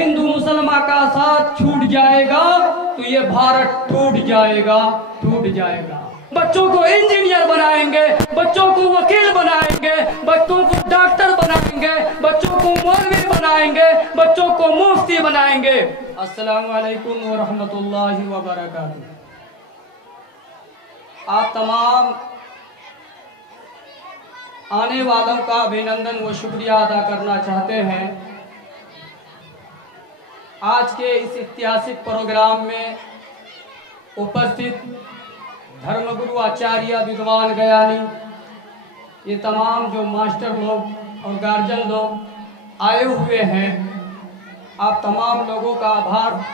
हिंदू मुसलमान का साथ छूट जाएगा तो ये भारत टूट जाएगा, टूट जाएगा। बच्चों को इंजीनियर बनाएंगे, बच्चों को वकील बनाएंगे, बच्चों को डॉक्टर बनाएंगे, बच्चों को मौलवी बनाएंगे, बच्चों को मुफ्ती बनाएंगे। अस्सलामु अलैकुम व रहमतुल्लाहि व बरकातुहू। आप तमाम आने वालों का अभिनंदन व शुक्रिया अदा करना चाहते हैं। आज के इस ऐतिहासिक प्रोग्राम में उपस्थित धर्मगुरु आचार्य विद्वान गयानी, ये तमाम जो मास्टर लोग और गार्जियन लोग आए हुए हैं, आप तमाम लोगों का आभार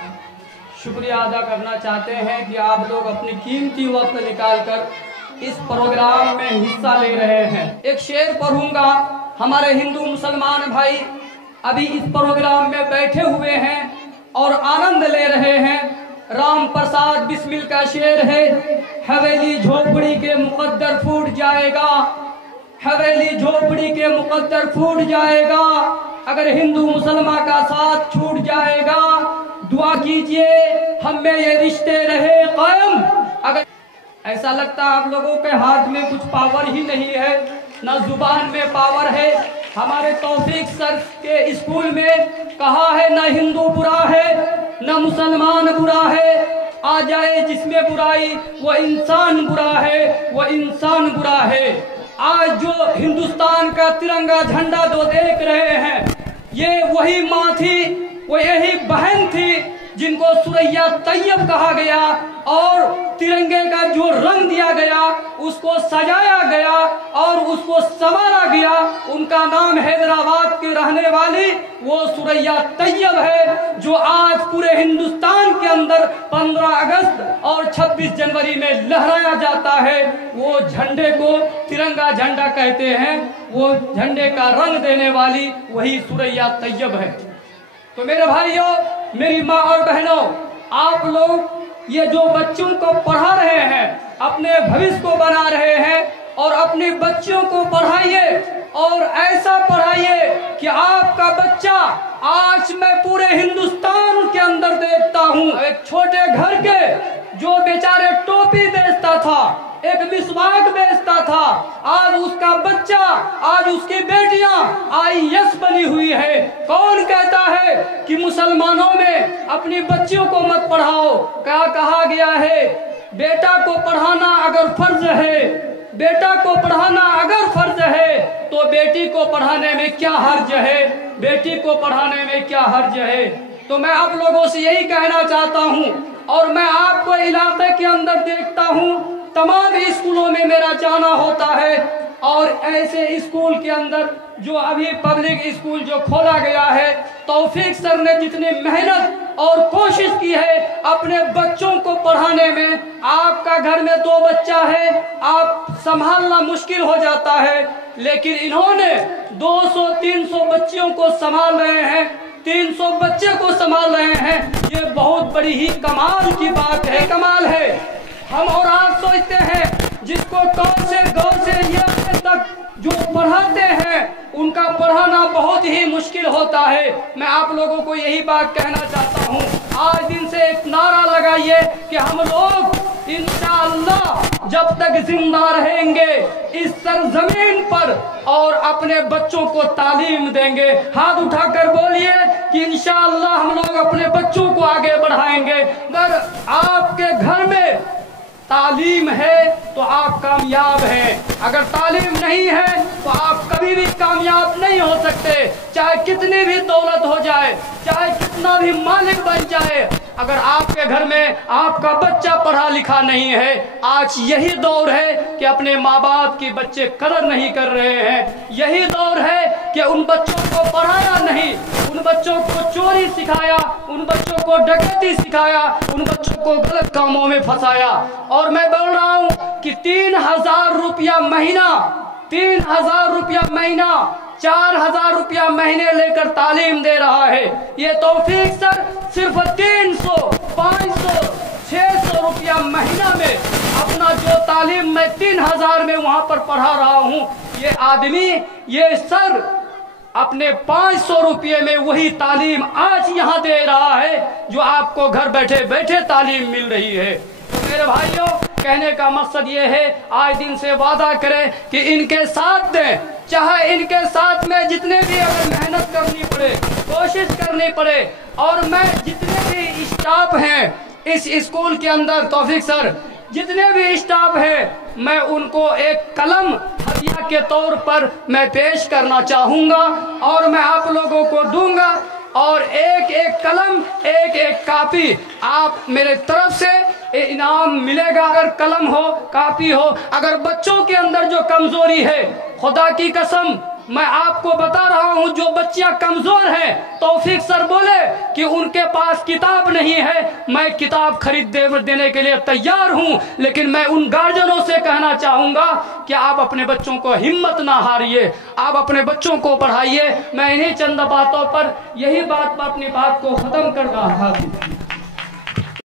शुक्रिया अदा करना चाहते हैं कि आप लोग अपनी कीमती वक्त निकालकर इस प्रोग्राम में हिस्सा ले रहे हैं। एक शेर पढ़ूंगा। हमारे हिंदू मुसलमान भाई अभी इस प्रोग्राम में बैठे हुए हैं और आनंद ले रहे हैं। राम प्रसाद बिस्मिल का शेर है, हवेली झोपड़ी के मुकद्दर फूट जाएगा, हवेली झोपड़ी के मुकद्दर फूट जाएगा, अगर हिंदू मुसलमान का साथ छूट जाएगा। दुआ कीजिए हम में ये रिश्ते रहे कायम। अगर ऐसा लगता है आप लोगों के हाथ में कुछ पावर ही नहीं है, न जुबान में पावर है। हमारे तौफीक सर के स्कूल में कहा है न हिंदू बुरा है न मुसलमान बुरा है, आ जाए जिसमें बुराई वो इंसान बुरा है, वो इंसान बुरा है। आज जो हिंदुस्तान का तिरंगा झंडा जो देख रहे हैं, ये वही माँ थी, वो यही बहन थी जिनको सुरैया तैयब कहा गया और तिरंगे का जो रंग दिया गया उसको सजाया गया और उसको संवारा गया। उनका नाम हैदराबाद के रहने वाली वो सुरैया तैयब है, जो आज पूरे हिंदुस्तान के अंदर 15 अगस्त और 26 जनवरी में लहराया जाता है। वो झंडे को तिरंगा झंडा कहते हैं, वो झंडे का रंग देने वाली वही सुरैया तैयब है। तो मेरे भाइयों, मेरी माँ और बहनों, आप लोग ये जो बच्चों को पढ़ा रहे हैं, अपने भविष्य को बना रहे हैं और अपने बच्चों को पढ़ाइए और ऐसा पढ़ाइए कि आपका बच्चा, आज मैं पूरे हिंदुस्तान के अंदर देखता हूँ, एक छोटे घर के जो बेचारे टोपी बेचता था, एक मिसवाक बेचता था, आज उसका बच्चा, आज उसकी बेटियां IAS बनी हुई है। कौन कहता है कि मुसलमानों में अपनी बच्चियों को मत पढ़ाओ? क्या कहा गया है? बेटा को पढ़ाना अगर फर्ज है, बेटा को पढ़ाना अगर फर्ज है तो बेटी को पढ़ाने में क्या हर्ज है, बेटी को पढ़ाने में क्या हर्ज है। तो मैं आप लोगों से यही कहना चाहता हूँ और मैं आपको इलाके के अंदर देखता हूँ, तमाम स्कूलों में मेरा जाना होता है और ऐसे स्कूल के अंदर जो अभी पब्लिक स्कूल जो खोला गया है, तौफीक सर ने जितनी मेहनत और कोशिश की है अपने बच्चों को पढ़ाने में। आपका घर में 2 बच्चा है, आप संभालना मुश्किल हो जाता है, लेकिन इन्होंने 200-300 बच्चियों को संभाल रहे हैं, 300 बच्चे को संभाल रहे हैं। ये बहुत बड़ी ही कमाल की बात है, कमाल है। हम और आप सोचते हैं जिसको कौन से गांव से ये तक जो पढ़ाते हैं उनका पढ़ाना बहुत ही मुश्किल होता है। मैं आप लोगों को यही बात कहना चाहता हूँ, आज दिन से एक नारा लगाइए कि हम लोग इंशाअल्लाह जब तक जिंदा रहेंगे इस सरजमीन पर और अपने बच्चों को तालीम देंगे। हाथ उठाकर बोलिए कि इंशाअल्लाह हम लोग अपने बच्चों को आगे बढ़ाएंगे। अगर आपके घर में तालीम है तो आप कामयाब हैं, अगर तालीम नहीं है तो आप कभी भी कामयाब नहीं हो सकते। चाहे कितनी भी दौलत हो जाए, चाहे कितना भी मालिक बन जाए, अगर आपके घर में आपका बच्चा पढ़ा लिखा नहीं है, आज यही दौर है कि अपने माँ बाप की बच्चे कदर नहीं कर रहे हैं। यही दौर है कि उन बच्चों को पढ़ाया नहीं, उन बच्चों को चोरी सिखाया, उन बच्चों को डकैती सिखाया, उन बच्चों को गलत कामों में फंसाया। और मैं बोल रहा हूँ कि 3000 रुपया महीना, 3000 रुपया महीना, 4000 रुपया महीने लेकर तालीम दे रहा है। ये तौफीक सर सिर्फ 300, 500, 600 रुपया महीना में अपना जो तालीम मैं 3000 में वहां पर पढ़ा रहा हूँ। ये आदमी, ये सर अपने 500 रुपये में वही तालीम आज यहाँ दे रहा है जो आपको घर बैठे बैठे तालीम मिल रही है। तो मेरे भाइयों, कहने का मकसद ये है, आए दिन से वादा करें कि इनके साथ दें, चाहे इनके साथ में जितने भी अगर मेहनत करनी पड़े, कोशिश करनी पड़े, और मैं जितने भी स्टाफ हैं इस स्कूल के अंदर, तौफीक सर, जितने भी स्टाफ है, मैं उनको एक कलम हदिया के तौर पर मैं पेश करना चाहूँगा और मैं आप लोगों को दूंगा, और एक एक कलम, एक एक कापी आप मेरे तरफ से इनाम मिलेगा। अगर कलम हो, कापी हो, अगर बच्चों के अंदर जो कमजोरी है, खुदा की कसम मैं आपको बता रहा हूं, जो बच्चियां कमजोर हैं, तौफीक सर बोले कि उनके पास किताब नहीं है, मैं किताब खरीद देने के लिए तैयार हूं, लेकिन मैं उन गार्जियनों से कहना चाहूंगा कि आप अपने बच्चों को हिम्मत ना हारिए, आप अपने बच्चों को पढ़ाइए। मैं इन्हीं चंद बातों पर, यही बात पर अपनी बात को खत्म कर रहा था।